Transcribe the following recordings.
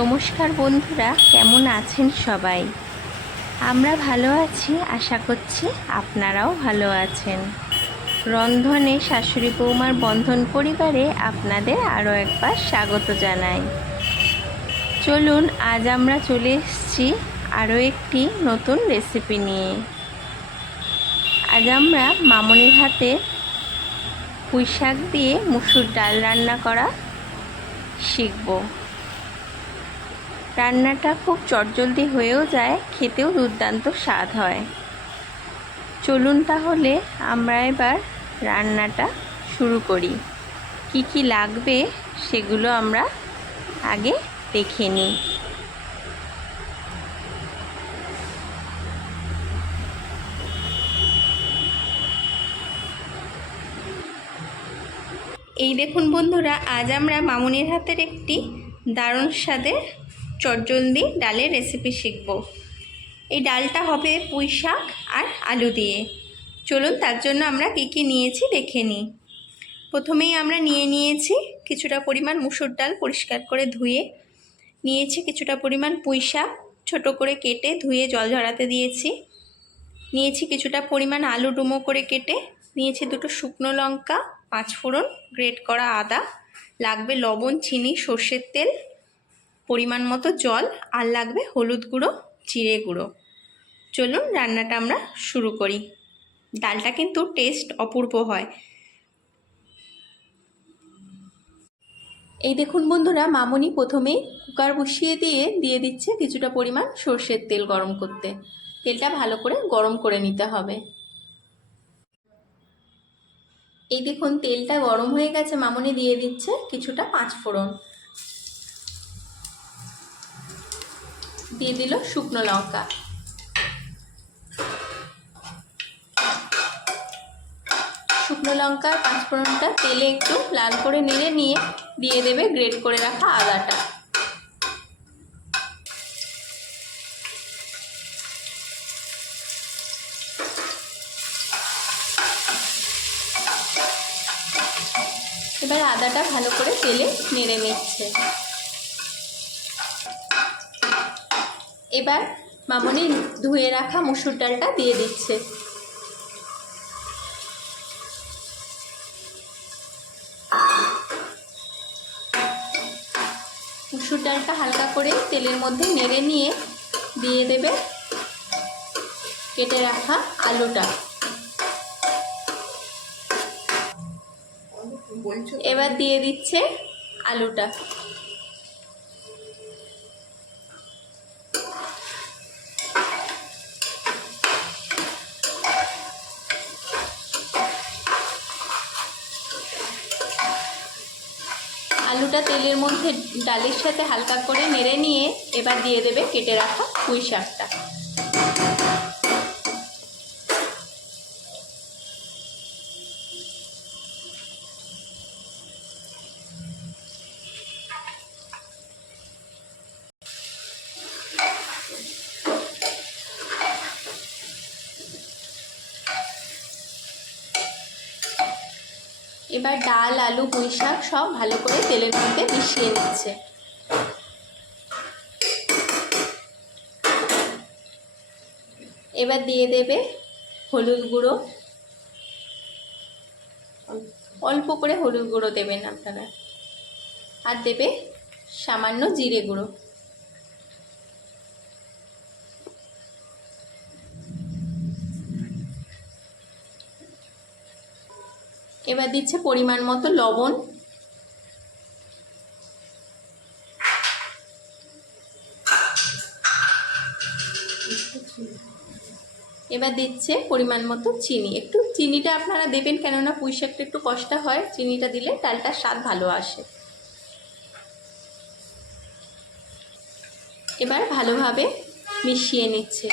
নমস্কার বন্ধুরা, কেমন আছেন সবাই? আমরা ভালো আছি, আশা করছি আপনারাও ভালো আছেন। রন্ধনে শাশুড়ি বৌমার বন্ধন পরিবারে আপনাদের আরও একবার স্বাগত জানাই। চলুন, আজ আমরা চলে এসেছি আরও একটি নতুন রেসিপি নিয়ে। আজ আমরা মামনির হাতে পুঁই শাক দিয়ে মুসুর ডাল রান্না করা শিখব। রান্নাটা খুব চটজলদি হয়েও যায়, খেতেও দুর্দান্ত স্বাদ হয়। চলুন তাহলে আমরা এবার রান্নাটা শুরু করি। কি কি লাগবে সেগুলো আমরা আগে দেখে নিই। এই দেখুন বন্ধুরা, আজ আমরা মামুনির হাতের একটি দারুণ স্বাদের চটজলদি ডালের রেসিপি শিখব। এই ডালটা হবে পুঁই শাক আর আলু দিয়ে। চলুন তার জন্য আমরা কী কী নিয়েছি দেখে নিই। প্রথমেই আমরা নিয়েছি কিছুটা পরিমাণ মুসুর ডাল পরিষ্কার করে ধুয়ে নিয়েছি, কিছুটা পরিমাণ পুঁই শাক ছোটো করে কেটে ধুয়ে জল ঝরাতে দিয়েছি, নিয়েছি কিছুটা পরিমাণ আলু ডুমো করে কেটে, নিয়েছি দুটো শুকনো লঙ্কা, 5 ফোড়ন, গ্রেট করা আদা, লাগবে লবণ, চিনি, সর্ষের তেল, পরিমাণ মতো জল, আর লাগবে হলুদ গুঁড়ো, জিরে গুঁড়ো। চলুন রান্নাটা আমরা শুরু করি। ডালটা কিন্তু টেস্ট অপূর্ব হয়। এই দেখুন বন্ধুরা, মামনি প্রথমেই কুকার বসিয়ে দিয়ে দিচ্ছে কিছুটা পরিমাণ সর্ষের তেল গরম করতে। তেলটা ভালো করে গরম করে নিতে হবে। এই দেখুন তেলটা গরম হয়ে গেছে, মামনি দিয়ে দিচ্ছে কিছুটা 5 ফোড়ন, দিয়ে দিল শুকনো লঙ্কা, শুকনো লঙ্কা 5 ফোড়নটা তেলে একটু লাল করে নেড়ে নিয়ে দিয়ে দেবে গ্রেট করে রাখা আদাটা। এবার আদাটা ভালো করে তেলে নেড়ে নিচ্ছে। এবার মামনি ধুয়ে রাখা মুসুর ডালটা দিয়ে দিচ্ছে। মুসুর ডালটা হালকা করে তেলের মধ্যে নেড়ে নিয়ে দিয়ে দেবে কেটে রাখা আলুটা। এবার দিয়ে দিচ্ছে আলুটা। আলুটা তেলের মধ্যে ডালের সাথে হালকা করে নেড়ে নিয়ে এবার দিয়ে দেবে কেটে রাখা পুঁই শাকটা। এবার ডাল, আলু, পুঁই শাক সব ভালো করে তেলের মধ্যে মিশিয়ে নিচ্ছে। এবার দিয়ে দেবে হলুদ গুঁড়ো, অল্প করে হলুদ গুঁড়ো দেবেন আপনারা, আর দেবে সামান্য জিরে গুঁড়ো। এবার দিচ্ছে পরিমাণ মতো লবণ, এবার দিচ্ছে পরিমাণ মতো চিনি। একটু চিনিটা আপনারা দেবেন, কেননা পুঁই শাকটা একটু কষা হয়, চিনিটা দিলে ডালটার স্বাদ ভালো আসে। এবার ভালোভাবে মিশিয়ে নিচ্ছে।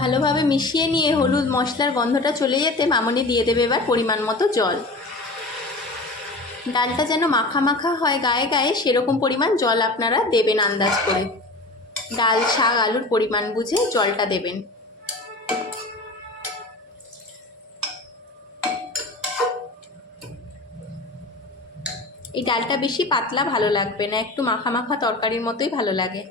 ভালোভাবে মিশিয়ে নিয়ে হলুদ মশলার গন্ধটা চলে যেতে মামনি দিয়ে দেবে এবার পরিমাণ মতো জল। ডালটা যেন মাখা মাখা হয় গায়ে গায়ে, সেরকম পরিমাণ জল আপনারা দেবেন আন্দাজ করে। ডাল, শাক, আলুর পরিমাণ বুঝে জলটা দেবেন। এই ডালটা বেশি পাতলা ভালো লাগবে না, একটু মাখা মাখা তরকারির মতোই ভালো লাগে।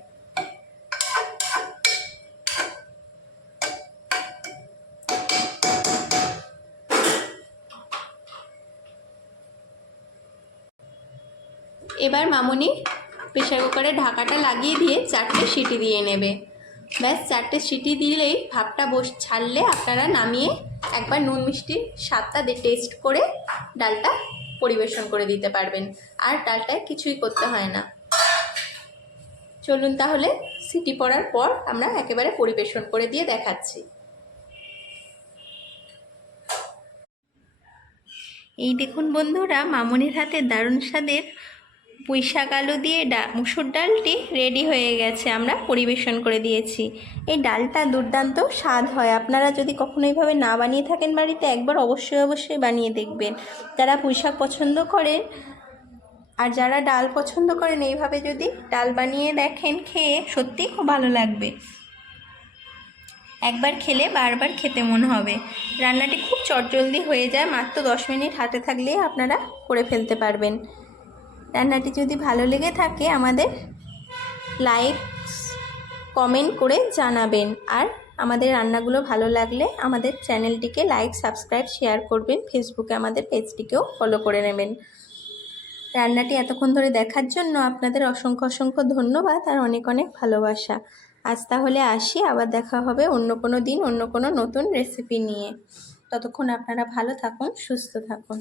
এবার মামুনি প্রেসার কুকারে ঢাকাটা লাগিয়ে দিয়ে 4টে সিটি দিয়ে নেবে। ব্যাস 4টে সিটি দিলেই ভাপটা ছাড়লে আপনারা নামিয়ে একবার নুন মিষ্টির স্বাদটা টেস্ট করে ডালটা পরিবেশন করে দিতে পারবেন। আর ডালটায় কিছুই করতে হয় না। চলুন তাহলে সিটি পড়ার পর আমরা একেবারে পরিবেশন করে দিয়ে দেখাচ্ছি। এই দেখুন বন্ধুরা, মামুনির হাতে দারুণ স্বাদের পুঁইশাক আলু দিয়ে মুসুর ডালটি রেডি হয়ে গেছে, আমরা পরিবেশন করে দিয়েছি। এই ডালটা দুর্দান্ত স্বাদ হয়। আপনারা যদি কখনো এইভাবে না বানিয়ে থাকেন বাড়িতে, একবার অবশ্যই বানিয়ে দেখবেন। যারা পুঁইশাক পছন্দ করেন আর যারা ডাল পছন্দ করেন, এইভাবে যদি ডাল বানিয়ে দেখেন, খেয়ে সত্যিই খুব ভালো লাগবে। একবার খেলে বারবার খেতে মন হবে। রান্নাটি খুব চটজলদি হয়ে যায়, মাত্র 10 মিনিট হাতে থাকলেই আপনারা করে ফেলতে পারবেন। রান্নাটি যদি ভালো লেগে থাকে আমাদের লাইক কমেন্ট করে জানাবেন। আর আমাদের রান্নাগুলো ভালো লাগলে আমাদের চ্যানেলটিকে লাইক, সাবস্ক্রাইব, শেয়ার করবেন। ফেসবুকে আমাদের পেজটিকেও ফলো করে নেবেন। রান্নাটি এতক্ষণ ধরে দেখার জন্য আপনাদের অসংখ্য ধন্যবাদ আর অনেক ভালোবাসা। আজ তাহলে আসি, আবার দেখা হবে অন্য কোনো দিন অন্য কোনো নতুন রেসিপি নিয়ে। ততক্ষণ আপনারা ভালো থাকুন, সুস্থ থাকুন।